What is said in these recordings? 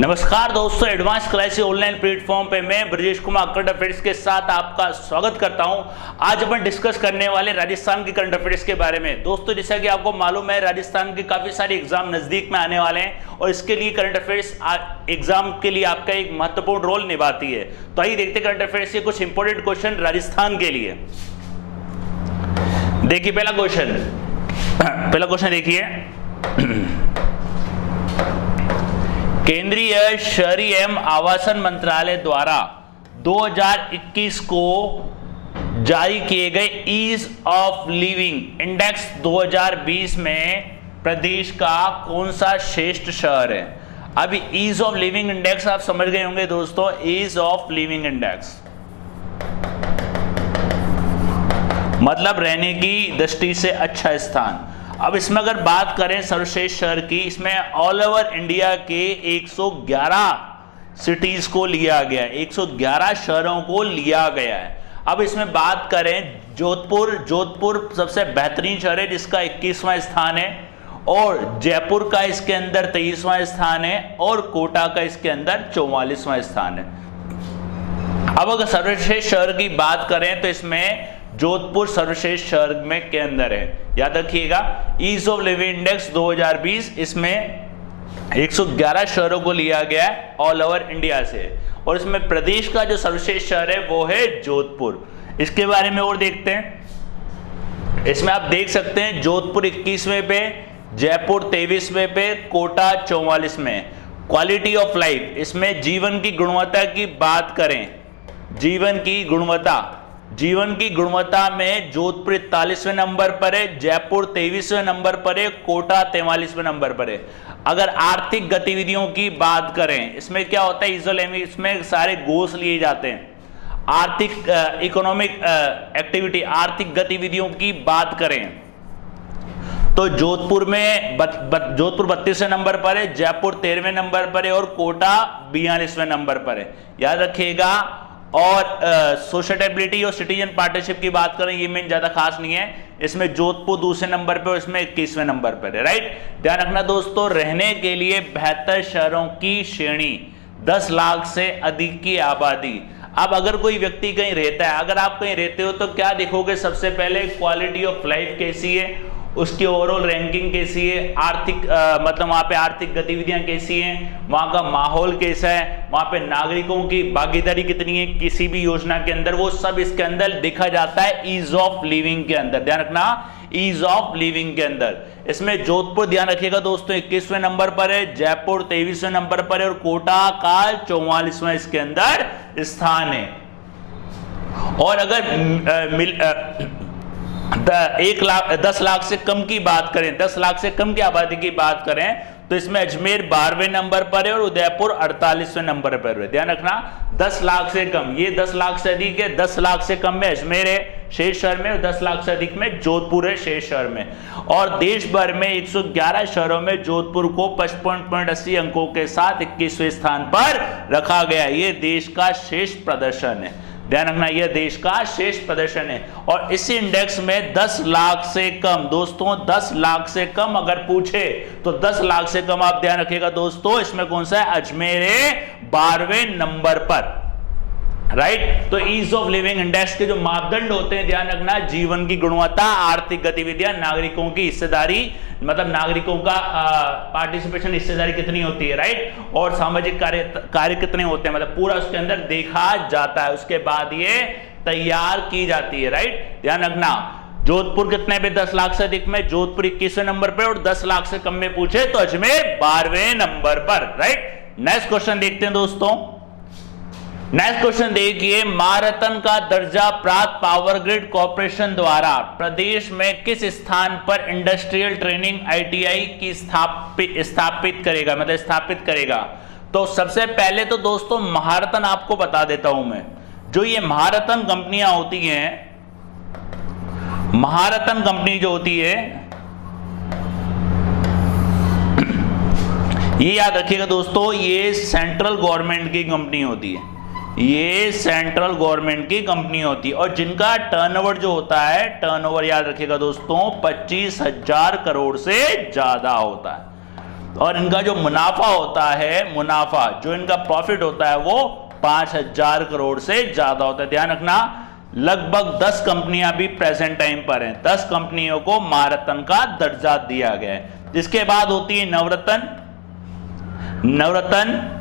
नमस्कार दोस्तों, advance classes online platform पे मैं ब्रजेश कुमार करंट अफेयर्स के साथ आपका स्वागत करता हूं। आज अपन डिस्कस करने वाले राजस्थान की करंट अफेयर्स के बारे में। दोस्तों, जैसा कि आपको मालूम है, राजस्थान के काफी सारे एग्जाम नजदीक में आने वाले हैं और इसके लिए करंट अफेयर्स एग्जाम के लिए आपका एक महत्वपूर्ण रोल निभाती है। तो आइए देखते करंट अफेयर्स के कुछ इंपॉर्टेंट क्वेश्चन राजस्थान के लिए। देखिए पहला क्वेश्चन देखिए, केंद्रीय शहरी एवं आवासन मंत्रालय द्वारा 2021 को जारी किए गए ईज ऑफ लिविंग इंडेक्स 2020 में प्रदेश का कौन सा श्रेष्ठ शहर है। अभी ईज ऑफ लिविंग इंडेक्स आप समझ गए होंगे दोस्तों। ईज ऑफ लिविंग इंडेक्स मतलब रहने की दृष्टि से अच्छा स्थान। अब इसमें अगर बात करें सर्वश्रेष्ठ शहर की, इसमें ऑल ओवर इंडिया के 111 सिटीज को लिया गया है, 111 शहरों को लिया गया है। अब इसमें बात करें जोधपुर सबसे बेहतरीन शहर है जिसका 21वां स्थान है, और जयपुर का इसके अंदर 23वां स्थान है, और कोटा का इसके अंदर 44वां स्थान है। अब अगर सर्वश्रेष्ठ शहर की बात करें तो इसमें जोधपुर सर्वश्रेष्ठ शहर में के अंदर है। याद रखिएगा, ईज ऑफ लिविंग इंडेक्स 2020 इसमें 111 शहरों को लिया गया है ऑल ओवर इंडिया से, और इसमें प्रदेश का जो सर्वश्रेष्ठ शहर है वो है जोधपुर। इसके बारे में और देखते हैं। इसमें आप देख सकते हैं जोधपुर 21वें पे, जयपुर 23वें पे, कोटा 44 में। क्वालिटी ऑफ लाइफ, इसमें जीवन की गुणवत्ता की बात करें, जीवन की गुणवत्ता में जोधपुर 41वें नंबर पर है, जयपुर 23वें नंबर पर है, कोटा 43वें नंबर पर है। अगर आर्थिक गतिविधियों की बात करें, इसमें क्या होता है, इसमें सारे गोल्स लिए जाते हैं। आर्थिक इकोनॉमिक एक्टिविटी, आर्थिक गतिविधियों की बात करें तो जोधपुर 32वें नंबर पर है, जयपुर 13वें नंबर पर है, और कोटा 42वें नंबर पर है। याद रखिएगा। और सोशटेबिलिटी और सिटीजन पार्टनरशिप की बात करें, ये में ज्यादा खास नहीं है। इसमें जोधपुर दूसरे नंबर पे और इसमें 21वें नंबर पर है। राइट, ध्यान रखना दोस्तों, रहने के लिए बेहतर शहरों की श्रेणी, 10 लाख से अधिक की आबादी। अब अगर कोई व्यक्ति कहीं रहता है, अगर आप कहीं रहते हो तो क्या देखोगे, सबसे पहले क्वालिटी ऑफ लाइफ कैसी है, उसकी ओवरऑल रैंकिंग कैसी है, आर्थिक मतलब वहां पे आर्थिक गतिविधियां कैसी हैं, वहां का माहौल कैसा है, वहां पे नागरिकों की भागीदारी कितनी है किसी भी योजना के अंदर, वो सब इसके अंदर देखा जाता है ईज ऑफ लिविंग के अंदर। ध्यान रखना, ईज ऑफ लिविंग के अंदर। इसमें जोधपुर ध्यान रखिएगा दोस्तों 21वें नंबर पर है, जयपुर 23वें नंबर पर है, और कोटा का 44वां इसके अंदर स्थान है। और अगर 10 लाख से कम की बात करें, 10 लाख से कम की आबादी की बात करें तो इसमें अजमेर 12वें नंबर पर है और उदयपुर 48वें नंबर पर है। ध्यान रखना, 10 लाख से कम, ये 10 लाख से अधिक है, 10 लाख से कम में अजमेर है शेष शहर में, और 10 लाख से अधिक में जोधपुर है शेष शहर में। और देश भर में 111 शहरों में जोधपुर को 55.80 अंकों के साथ 21वें स्थान पर रखा गया। ये देश का श्रेष्ठ प्रदर्शन है। ध्यान रखना, यह देश का श्रेष्ठ प्रदर्शन है। और इस इंडेक्स में 10 लाख से कम, दोस्तों 10 लाख से कम अगर पूछे तो 10 लाख से कम आप ध्यान रखिएगा दोस्तों, इसमें कौन सा है, अजमेर है 12वें नंबर पर। राइट, तो ईज ऑफ लिविंग इंडेक्स के जो मापदंड होते हैं, ध्यान रखना, जीवन की गुणवत्ता, आर्थिक गतिविधियां, नागरिकों की हिस्सेदारी, मतलब नागरिकों का पार्टिसिपेशन, हिस्सेदारी कितनी होती है, राइट, और सामाजिक कार्य कितने होते हैं, मतलब पूरा उसके अंदर देखा जाता है। उसके बाद ये तैयार की जाती है। राइट, ध्यान रखना, जोधपुर कितने पे, 10 लाख से अधिक में, जोधपुर 21वें नंबर पे, और 10 लाख से कम में पूछे तो अजमेर 12वें नंबर पर। राइट, नेक्स्ट क्वेश्चन देखते हैं दोस्तों। नेक्स्ट क्वेश्चन देखिए, महारत्न का दर्जा प्राप्त पावर ग्रिड कॉर्पोरेशन द्वारा प्रदेश में किस स्थान पर इंडस्ट्रियल ट्रेनिंग ITI की स्थापित करेगा। तो सबसे पहले to दोस्तों महारत्न आपको बता देता हूं मैं। जो ये महारत्न कंपनियां होती हैं, महारत्न कंपनी जो होती है, ये याद रखिएगा दोस्तों, ये सेंट्रल गवर्नमेंट की कंपनी होती है, ये सेंट्रल गवर्नमेंट की कंपनी होती है, और जिनका टर्नओवर जो होता है, टर्नओवर याद रखिएगा दोस्तों 25,000 करोड़ से ज्यादा होता है। और इनका जो मुनाफा होता है, मुनाफा जो इनका प्रॉफिट होता है वो 5,000 करोड़ से ज्यादा होता है। ध्यान रखना, लगभग 10 कंपनियां भी प्रेजेंट टाइम पर हैं। 10 कंपनियों को महारत्न का दर्जा दिया गया है। इसके बाद होती है नवरत्न, नवरत्न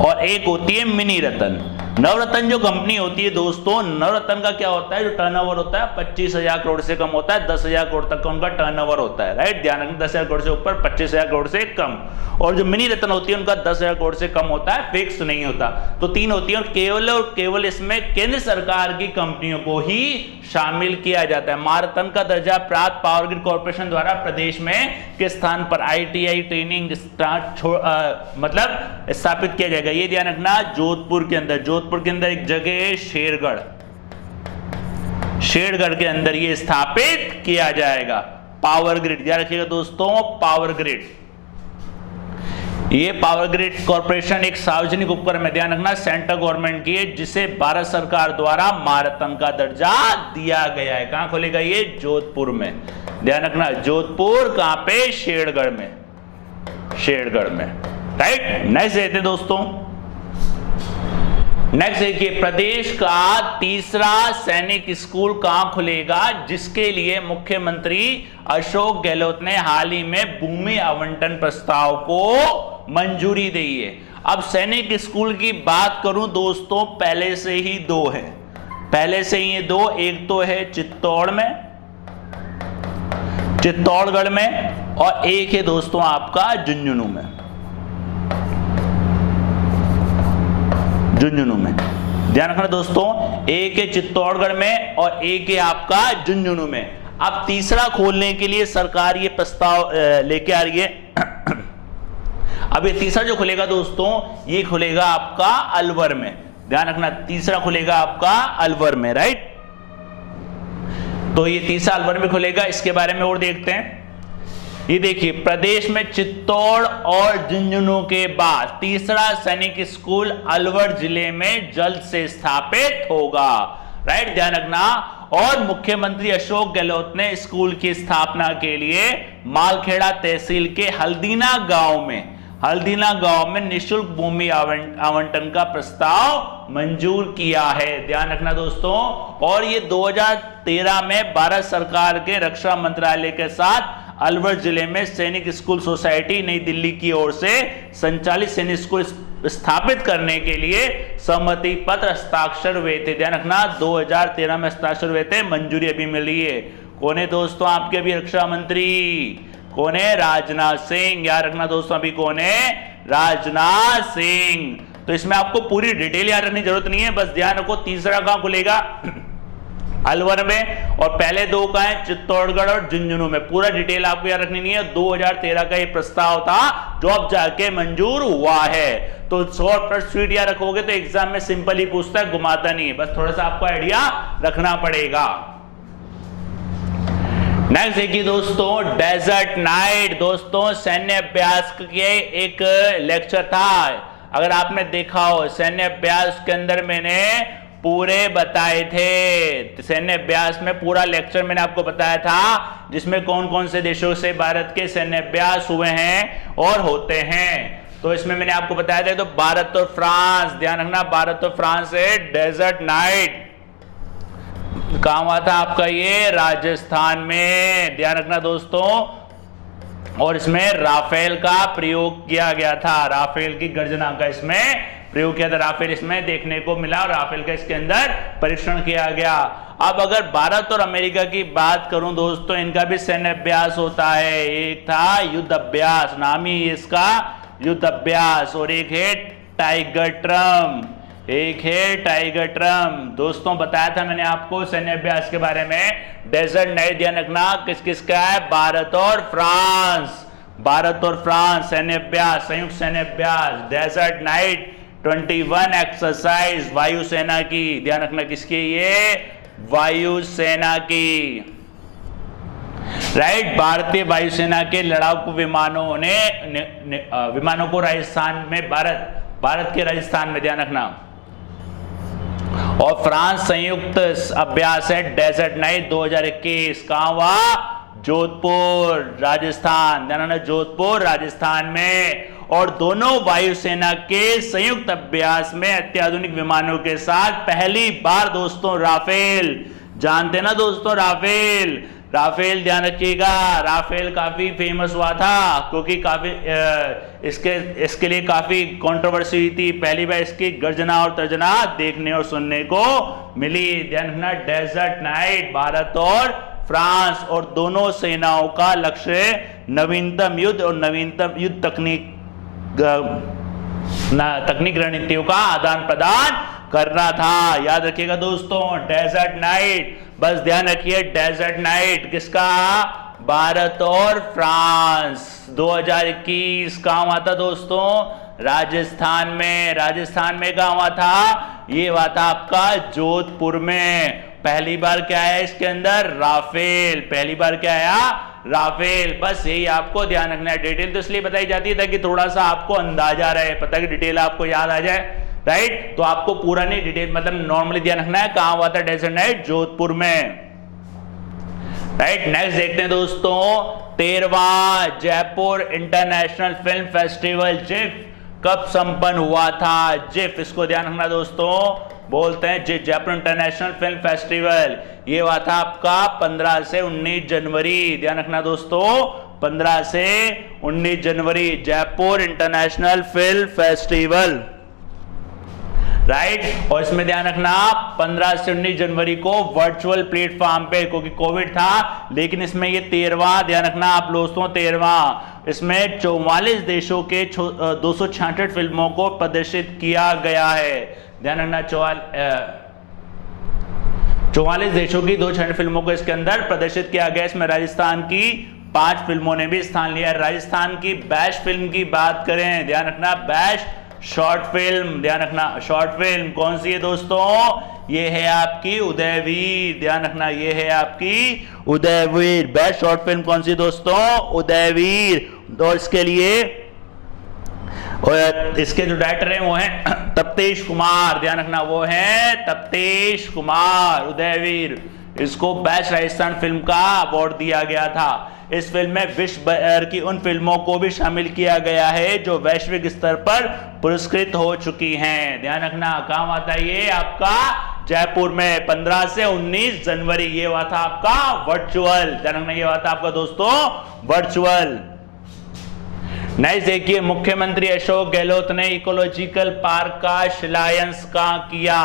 और एक होती है मिनी रत्न। नवरत्न जो कंपनी होती है दोस्तों, नवरत्न का क्या होता है, जो टर्नओवर होता है 25,000 करोड़ से कम होता है, 10,000 करोड़ तक का उनका टर्नओवर होता है, राइट। ध्यान रखना, 10,000 करोड़ से ऊपर, 25,000 करोड़ से कम। और जो मिनी रत्न होती है उनका 10,000 करोड़ से कम होता है, फिक्स नहीं होता। तो 3 होती है और केवल इसमें केंद्र सरकार की कंपनियों को ही शामिल किया जाता है। महारत्न का दर्जा प्राप्त पावर ग्रिड कॉर्पोरेशन द्वारा प्रदेश में किस स्थान पर ITI ट्रेनिंग मतलब स्थापित किया जाएगा, ये ध्यान रखना, जोधपुर के अंदर। जोधपुर के अंदर एक जगह है शेरगढ़, शेरगढ़ के अंदर ये स्थापित किया जाएगा। पावर ग्रिड, ध्यान रखिएगा दोस्तों, पावर ग्रिड, ये पावर ग्रिड कॉर्पोरेशन एक सार्वजनिक उपक्रम है, ध्यान रखना, सेंट्रल गवर्नमेंट की है, जिसे भारत सरकार द्वारा महारत्न का दर्जा दिया गया है। कहां खोलेगा ये, जोधपुर में। ध्यान रखना, जोधपुर कहां पे, शेरगढ़ में, शेरगढ़ में, राइट। नेक्स्ट देखते दोस्तों, नेक्स्ट देखिए, प्रदेश का तीसरा सैनिक स्कूल कहां खुलेगा, जिसके लिए मुख्यमंत्री अशोक गहलोत ने हाल ही में भूमि आवंटन प्रस्ताव को मंजूरी दी है। अब सैनिक स्कूल की बात करूं दोस्तों, पहले से ही 2 है, पहले से ही ये 2, एक तो है चित्तौड़ में, चित्तौड़गढ़ में, और एक है दोस्तों आपका झुंझुनू में, झुंझुनू में। ध्यान रखना दोस्तों, एक है चित्तौड़गढ़ में और एक है आपका झुंझुनू में। अब तीसरा खोलने के लिए सरकार ये प्रस्ताव लेके आ रही है। अब ये तीसरा जो खुलेगा दोस्तों, ये खुलेगा आपका अलवर में। ध्यान रखना, तीसरा खुलेगा आपका अलवर में, राइट। तो ये तीसरा अलवर में खुलेगा, इसके बारे में और देखते हैं। ये देखिए, प्रदेश में चित्तौड़ और झुंझुनू के बाद तीसरा सैनिक स्कूल अलवर जिले में जल्द से स्थापित होगा, राइट। ध्यान रखना, और मुख्यमंत्री अशोक गहलोत ने स्कूल की स्थापना के लिए मालखेड़ा तहसील के हल्दीना गांव में निःशुल्क भूमि आवंटन का प्रस्ताव मंजूर किया है। ध्यान रखना दोस्तों, और ये 2013 में भारत सरकार के रक्षा मंत्रालय के साथ अलवर जिले में सैनिक स्कूल सोसाइटी नई दिल्ली की ओर से संचालित सैनिक स्कूल स्थापित करने के लिए सहमति पत्र हस्ताक्षर हुए थे। ध्यान रखना, 2013 में हस्ताक्षर हुए थे, मंजूरी अभी मिली है। कौन है दोस्तों आपके अभी रक्षा मंत्री, कौन है, राजनाथ सिंह। याद रखना दोस्तों, अभी कौन है, राजनाथ सिंह। तो इसमें आपको पूरी डिटेल याद रखने की जरूरत नहीं है, बस ध्यान रखो तीसरा कहां खुलेगा, अलवर में, और पहले 2 का है चित्तौड़गढ़ और झुंझुनू में। पूरा डिटेल आपको याद रखनी नहीं है। 2013 का ये प्रस्ताव था जो अब जाके मंजूर हुआ है। तो शॉर्ट पर स्वीट याद रखोगे तो एग्जाम में सिंपल ही पूछता है, घुमाता नहीं है, बस थोड़ा सा आपको आइडिया रखना पड़ेगा। नेक्स्ट देखिए दोस्तों, डेजर्ट नाइट। दोस्तों सैन्य अभ्यास के एक लेक्चर था, अगर आपने देखा हो, सैन्य अभ्यास के अंदर मैंने पूरे बताए थे। सैन्य अभ्यास में पूरा लेक्चर मैंने आपको बताया था, जिसमें कौन कौन से देशों से भारत के सैन्य अभ्यास हुए हैं और होते हैं। तो इसमें मैंने आपको बताया था, तो भारत और फ्रांस, ध्यान रखना, भारत और फ्रांस से डेजर्ट नाइट कहां हुआ था आपका, ये राजस्थान में। ध्यान रखना दोस्तों, और इसमें राफेल का प्रयोग किया गया था, राफेल की गर्जना का इसमें प्रयोग किया था। राफेल इसमें देखने को मिला, राफेल का इसके अंदर परीक्षण किया गया। अब अगर भारत और अमेरिका की बात करूं दोस्तों, इनका भी सैन्य अभ्यास होता है। एक था युद्ध अभ्यास, नाम ही इसका युद्ध अभ्यास, और एक है टाइगर ट्रम्प, एक है टाइगर ट्रम्प। दोस्तों बताया था मैंने आपको सैन्य अभ्यास के बारे में। डेजर्ट नाइट ध्यान रखना किस किस का है, भारत और फ्रांस, भारत और फ्रांस सैन्य अभ्यास, संयुक्त सैन्य अभ्यास। डेजर्ट नाइट 21 एक्सरसाइज वायुसेना की, ध्यान रखना किसकी, ये वायुसेना की, राइट। भारतीय वायुसेना के लड़ाकू विमानों ने विमानों को राजस्थान में, भारत के राजस्थान में, ध्यान रखना। और फ्रांस संयुक्त अभ्यास है डेजर्ट नाइट 2021, कहां हुआ, जोधपुर राजस्थान, ध्यान रखना जोधपुर राजस्थान में। और दोनों वायुसेना के संयुक्त अभ्यास में अत्याधुनिक विमानों के साथ पहली बार दोस्तों राफेल, जानते ना दोस्तों राफेल, राफेल ध्यान रखिएगा, राफेल काफी फेमस हुआ था क्योंकि काफी इसके लिए काफी कंट्रोवर्सी हुई थी। पहली बार इसकी गर्जना और तर्जना देखने और सुनने को मिली। ध्यान रखना डेजर्ट नाइट, भारत और फ्रांस और दोनों सेनाओं का लक्ष्य नवीनतम युद्ध और नवीनतम युद्ध तकनीक रणनीतियों का आदान प्रदान करना था। याद रखिएगा दोस्तों डेजर्ट नाइट, बस ध्यान रखिए डेजर्ट नाइट किसका, भारत और फ्रांस। 2021 कहां हुआ था दोस्तों, राजस्थान में। राजस्थान में कहां हुआ था, ये हुआ था आपका जोधपुर में। पहली बार क्या है इसके अंदर, राफेल, पहली बार क्या आया, राफेल। बस यही आपको ध्यान रखना है। डिटेल तो इसलिए बताई जाती है ताकि थोड़ा सा आपको अंदाजा रहे, पता कि डिटेल आपको याद आ जाए, राइट। तो आपको पूरा नहीं डिटेल मतलब नॉर्मली ध्यान रखना है कहां हुआ था डेजर्ट नाइट, जोधपुर में, राइट। नेक्स्ट देखते हैं दोस्तों 13वां Jaipur international film festival JIFF कब संपन्न हुआ था। जिफ, इसको ध्यान रखना दोस्तों, बोलते हैं जयपुर इंटरनेशनल फिल्म फेस्टिवल। ये हुआ था आपका 15 से 19 जनवरी, ध्यान रखना दोस्तों 15 से 19 जनवरी Jaipur international film festival, right. और इसमें ध्यान रखना 15 से 19 जनवरी को वर्चुअल प्लेटफॉर्म पे, क्योंकि कोविड था, लेकिन इसमें ये 13वां, ध्यान रखना आप दोस्तों 13वां, इसमें 44 देशों के 266 फिल्मों को प्रदर्शित किया गया है। ध्यान रखना 44 देशों की 266 फिल्मों को इसके अंदर प्रदर्शित किया गया। इसमें राजस्थान की 5 फिल्मों ने भी स्थान लिया। राजस्थान की बेस्ट फिल्म की बात करें, ध्यान रखना बेस्ट शॉर्ट फिल्म, ध्यान रखना शॉर्ट फिल्म कौन सी है दोस्तों, ये है आपकी उदयवीर, ध्यान रखना ये है आपकी उदयवीर। बेस्ट शॉर्ट फिल्म कौन सी दोस्तों, उदयवीर। तो इसके लिए और इसके जो डायरेक्टर हैं वो हैं तप्तेश कुमार, ध्यान रखना वो है तप्तेश कुमार। उदयवीर, इसको बेस्ट राजस्थान फिल्म का अवार्ड दिया गया था। इस फिल्म में विश्व भर की उन फिल्मों को भी शामिल किया गया है जो वैश्विक स्तर पर पुरस्कृत हो चुकी हैं। ध्यान रखना कहां आता है ये आपका जयपुर में 15 से 19 जनवरी। ये हुआ था आपका वर्चुअल, ध्यान रखना ये हुआ था आपका दोस्तों वर्चुअल। नेक्स्ट देखिए मुख्यमंत्री अशोक गहलोत ने इकोलॉजिकल पार्क का शिलान्यास कहां किया।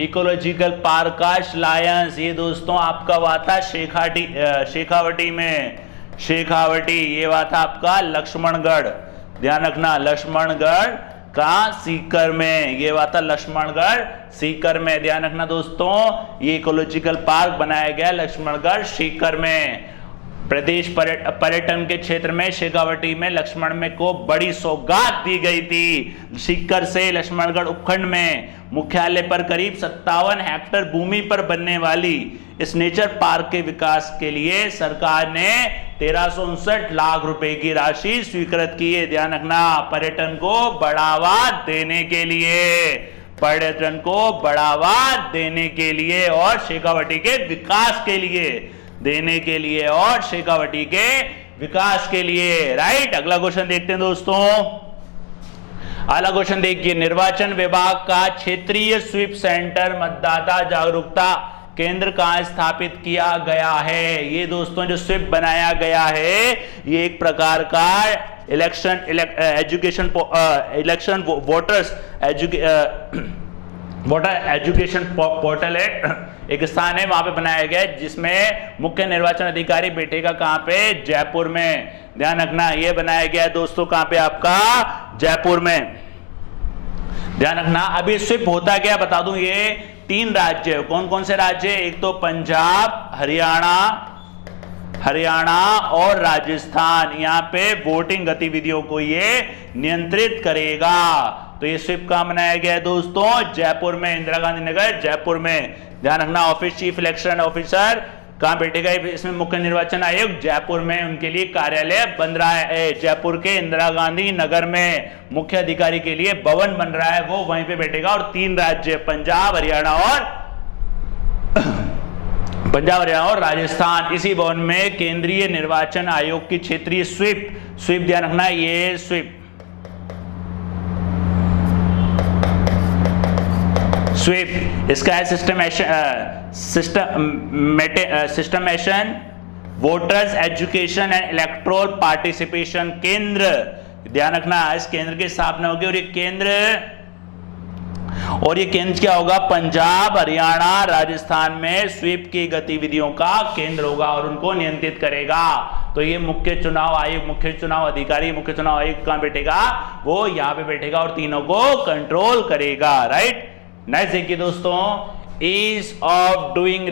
इकोलॉजिकल पार्क का शिलान्यास ये दोस्तों आपका हुआ था शेखावटी में, शेखावटी। ये हुआ था आपका लक्ष्मणगढ़, ध्यान रखना लक्ष्मणगढ़ का सीकर में, ये हुआ था लक्ष्मणगढ़ सीकर में। ध्यान रखना दोस्तों ये इकोलॉजिकल पार्क बनाया गया लक्ष्मणगढ़ सीकर में। प्रदेश पर्यटन के क्षेत्र में शेखावटी में लक्ष्मण में को बड़ी सौगात दी गई थी। सीकर से लक्ष्मणगढ़ उपखंड में मुख्यालय पर करीब 57 हेक्टेयर भूमि पर बनने वाली इस नेचर पार्क के विकास के लिए सरकार ने 1359 लाख रुपए की राशि स्वीकृत की है। ध्यान रखना पर्यटन को बढ़ावा देने के लिए, पर्यटन को बढ़ावा देने के लिए और शेखावटी के विकास के लिए, देने के लिए और शेखावटी के विकास के लिए, राइट। अगला क्वेश्चन देखते हैं दोस्तों। अगला क्वेश्चन देखिए निर्वाचन विभाग का क्षेत्रीय स्वीप सेंटर मतदाता जागरूकता केंद्र कहां स्थापित किया गया है। ये दोस्तों जो स्वीप बनाया गया है ये एक प्रकार का वोटर एजुकेशन पोर्टल है, एक स्थान है वहां पे बनाया गया है जिसमें मुख्य निर्वाचन अधिकारी बैठेगा कहां पे, जयपुर में। ध्यान रखना ये बनाया गया है दोस्तों कहां पे आपका, जयपुर में। ध्यान रखना अभी स्वीप होता क्या बता दूं, ये 3 राज्य, कौन कौन से राज्य, एक तो पंजाब, हरियाणा और राजस्थान, यहाँ पे वोटिंग गतिविधियों को ये नियंत्रित करेगा। तो ये स्वीप कहां बनाया गया है दोस्तों, जयपुर में, इंदिरा गांधी नगर जयपुर में। ध्यान रखना ऑफिस चीफ इलेक्शन ऑफिसर कहां बैठेगा, इसमें मुख्य निर्वाचन आयोग जयपुर में, उनके लिए कार्यालय बन रहा है जयपुर के इंदिरा गांधी नगर में। मुख्य अधिकारी के लिए भवन बन रहा है, वो वहीं पे बैठेगा। और 3 राज्य पंजाब, हरियाणा और पंजाब, हरियाणा और राजस्थान। इसी भवन में केंद्रीय निर्वाचन आयोग की क्षेत्रीय स्वीप ध्यान रखना, ये स्वीप इसका है systematic voters education and electoral participation केंद्र। ध्यान रखना, इस केंद्र की स्थापना होगी और ये केंद्र क्या होगा? पंजाब, हरियाणा, राजस्थान में स्वीप की गतिविधियों का केंद्र होगा और उनको नियंत्रित करेगा। तो ये मुख्य चुनाव आयुक्त, मुख्य चुनाव अधिकारी, मुख्य चुनाव आयुक्त कहां बैठेगा? वो यहां पे बैठेगा और तीनों को कंट्रोल करेगा। राइट, नेक्स्ट देखिए दोस्तों, ईज ऑफ डूइंग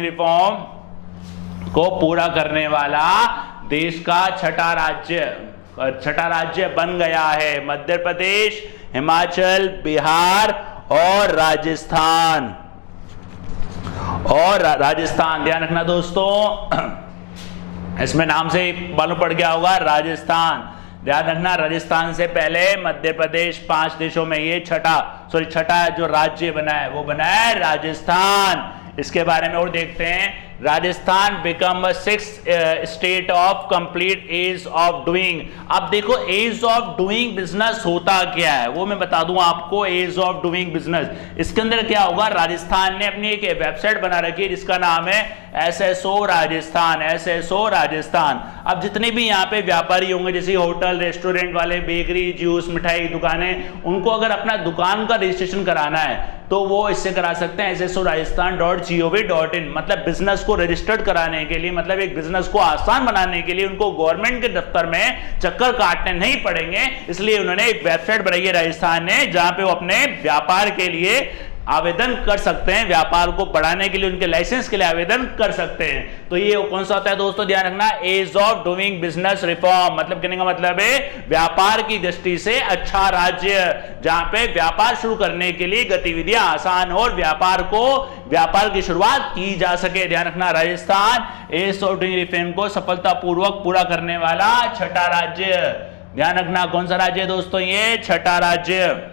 रिफॉर्म को पूरा करने वाला देश का छठा राज्य बन गया है मध्य प्रदेश, हिमाचल, बिहार और राजस्थान। ध्यान रखना दोस्तों, इसमें नाम से मालूम पड़ गया होगा राजस्थान। ध्यान रखना, राजस्थान से पहले मध्य प्रदेश, 5 देशों में ये छठा जो राज्य बना है वो बना है राजस्थान। इसके बारे में और देखते हैं। Rajasthan become a 6th state of complete ease of doing. अब देखो, एज ऑफ डूइंग बिजनेस होता क्या है वो मैं बता दूं आपको। एज ऑफ डूइंग बिजनेस, इसके अंदर क्या होगा? राजस्थान ने अपनी एक वेबसाइट बना रखी है जिसका नाम है SSO राजस्थान। अब जितने भी यहाँ पे व्यापारी होंगे, जैसे होटल, रेस्टोरेंट वाले, बेकरी, जूस, मिठाई दुकानें, उनको अगर अपना दुकान का रजिस्ट्रेशन कराना है तो वो इससे करा सकते हैं SSOrajasthan.gov.in। मतलब बिजनेस को रजिस्टर्ड कराने के लिए, मतलब एक बिजनेस को आसान बनाने के लिए उनको गवर्नमेंट के दफ्तर में चक्कर काटने नहीं पड़ेंगे, इसलिए उन्होंने एक वेबसाइट बनाई है राजस्थान ने, जहां पे वो अपने व्यापार के लिए आवेदन कर सकते हैं, व्यापार को बढ़ाने के लिए उनके लाइसेंस के लिए आवेदन कर सकते हैं। तो ये कौन सा होता है दोस्तों? ध्यान रखना, ease of doing business reform, मतलब कहने का मतलब है व्यापार की दृष्टि से अच्छा राज्य, जहां पे व्यापार शुरू करने के लिए गतिविधियां आसान हो और व्यापार की शुरुआत की जा सके। ध्यान रखना, Rajasthan ease of doing reform को सफलतापूर्वक पूरा करने वाला छठा राज्य। ध्यान रखना, कौन सा राज्य है दोस्तों? ये छठा राज्य।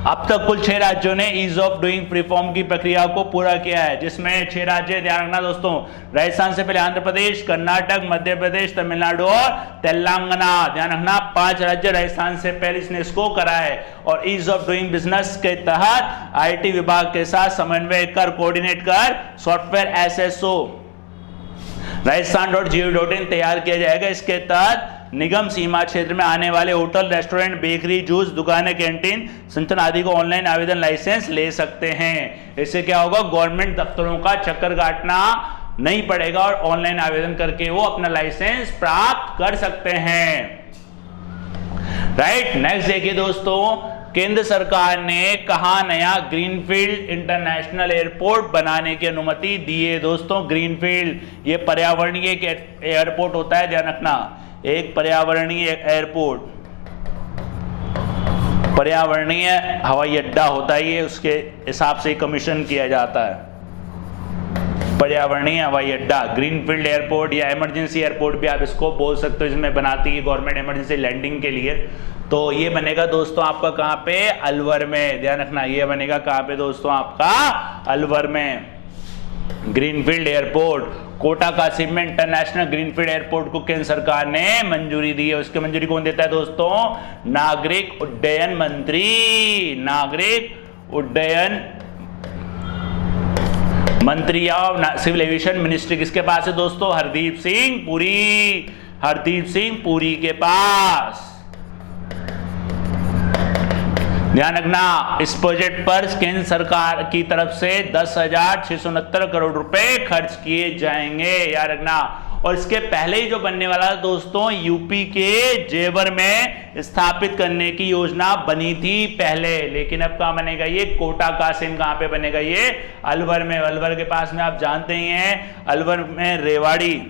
अब तक कुल 6 राज्यों ने ईज ऑफ डूइंग रिफॉर्म की प्रक्रिया को पूरा किया है, जिसमें 6 राज्य, ध्यान रखना दोस्तों, राजस्थान से पहले आंध्र प्रदेश, कर्नाटक, मध्य प्रदेश, तमिलनाडु और तेलंगाना। ध्यान रखना, 5 राज्य राजस्थान से पहले इसने इसको करा है और ईज ऑफ डूइंग बिजनेस के तहत IT विभाग के साथ समन्वय कर, कोऑर्डिनेट कर सॉफ्टवेयर SSO राजस्थान.gov.in तैयार किया जाएगा। इसके तहत निगम सीमा क्षेत्र में आने वाले होटल, रेस्टोरेंट, बेकरी, जूस दुकानें, कैंटीन संचालन आदि को ऑनलाइन आवेदन लाइसेंस ले सकते हैं। इससे क्या होगा? गवर्नमेंट दफ्तरों का चक्कर काटना नहीं पड़ेगा और ऑनलाइन आवेदन करके वो अपना लाइसेंस प्राप्त कर सकते हैं। राइट, नेक्स्ट देखिए दोस्तों, केंद्र सरकार ने कहा नया ग्रीनफील्ड इंटरनेशनल एयरपोर्ट बनाने की अनुमति दी है दोस्तों। ग्रीनफील्ड ये पर्यावरणीय एक एयरपोर्ट होता है, ध्यान रखना, एक पर्यावरणीय एयरपोर्ट, पर्यावरणीय हवाई अड्डा होता है ये, उसके हिसाब से कमीशन किया जाता है। पर्यावरणीय हवाई अड्डा, ग्रीनफील्ड एयरपोर्ट या इमरजेंसी एयरपोर्ट भी आप इसको बोल सकते हो, इसमें बनाती है गवर्नमेंट इमरजेंसी लैंडिंग के लिए। तो ये बनेगा दोस्तों आपका कहां पे? अलवर में। ध्यान रखना, ये बनेगा कहां पे दोस्तों? आपका अलवर में। ग्रीनफील्ड एयरपोर्ट, कोटा कासिम में इंटरनेशनल ग्रीनफील्ड एयरपोर्ट को केंद्र सरकार ने मंजूरी दी है। उसकी मंजूरी कौन देता है दोस्तों? नागरिक उड्डयन मंत्री। नागरिक उड्डयन मंत्री या सिविल एविएशन मिनिस्ट्री किसके पास है दोस्तों? हरदीप सिंह पुरी। हरदीप सिंह पुरी के पास। ध्यान रखना, इस प्रोजेक्ट पर केंद्र सरकार की तरफ से 10,669 करोड़ रुपए खर्च किए जाएंगे, याद रखना। और इसके पहले ही जो बनने वाला दोस्तों यूपी के जेवर में स्थापित करने की योजना बनी थी पहले, लेकिन अब कहां बनेगा ये? कोटा कासिम। कहां पे बनेगा ये? अलवर में। अलवर के पास में आप जानते ही हैं, अलवर में रेवाड़ी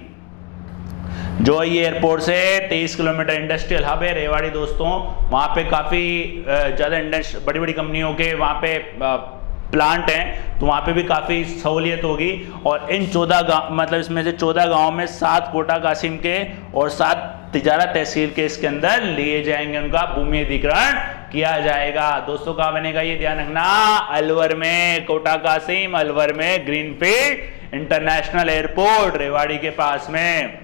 जो ये एयरपोर्ट से 23 किलोमीटर इंडस्ट्रियल हब है रेवाड़ी दोस्तों। वहाँ पे काफ़ी ज़्यादा बड़ी बड़ी कंपनियों के वहाँ पे प्लांट हैं, तो वहाँ पे भी काफ़ी सहूलियत होगी। और इन 14 गाँव, मतलब इसमें से 14 गाँव में 7 कोटा कासिम के और 7 तिजारा तहसील के इसके अंदर लिए जाएंगे, उनका भूमि अधिग्रहण किया जाएगा। दोस्तों कहां बनेगा ये ध्यान रखना, अलवर में, कोटा कासिम अलवर में ग्रीनफील्ड इंटरनेशनल एयरपोर्ट रेवाड़ी के पास में।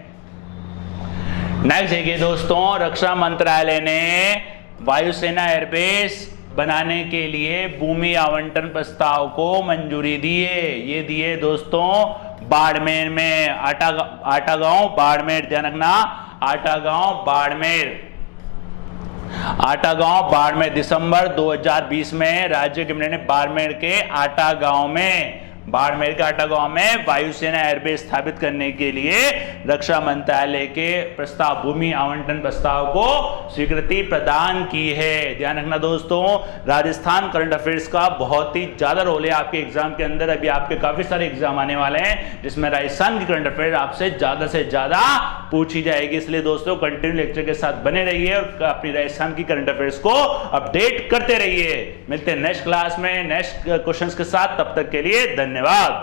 नेक्स्ट देखिए दोस्तों, रक्षा मंत्रालय ने वायुसेना एयरबेस बनाने के लिए भूमि आवंटन प्रस्ताव को मंजूरी दी है। ये दिए दोस्तों बाड़मेर में, आटा गांव बाड़मेर, ध्यान रखना, आटा गांव बाड़मेर दिसंबर 2020 में राज्य कैबिनेट ने बाड़मेर के आटा गांव में वायुसेना एयरबेस स्थापित करने के लिए रक्षा मंत्रालय के प्रस्ताव, भूमि आवंटन प्रस्ताव को स्वीकृति प्रदान की है। ध्यान रखना दोस्तों, राजस्थान करंट अफेयर्स का बहुत ही ज्यादा रोल है आपके एग्जाम के अंदर। अभी आपके काफी सारे एग्जाम आने वाले हैं जिसमें राजस्थान की करंट अफेयर आपसे ज्यादा पूछी जाएगी। इसलिए दोस्तों कंटिन्यू लेक्चर के साथ बने रहिए और अपनी राजस्थान की करंट अफेयर्स को अपडेट करते रहिए। मिलते हैं नेक्स्ट क्लास में नेक्स्ट क्वेश्चंस के साथ, तब तक के लिए धन्यवाद।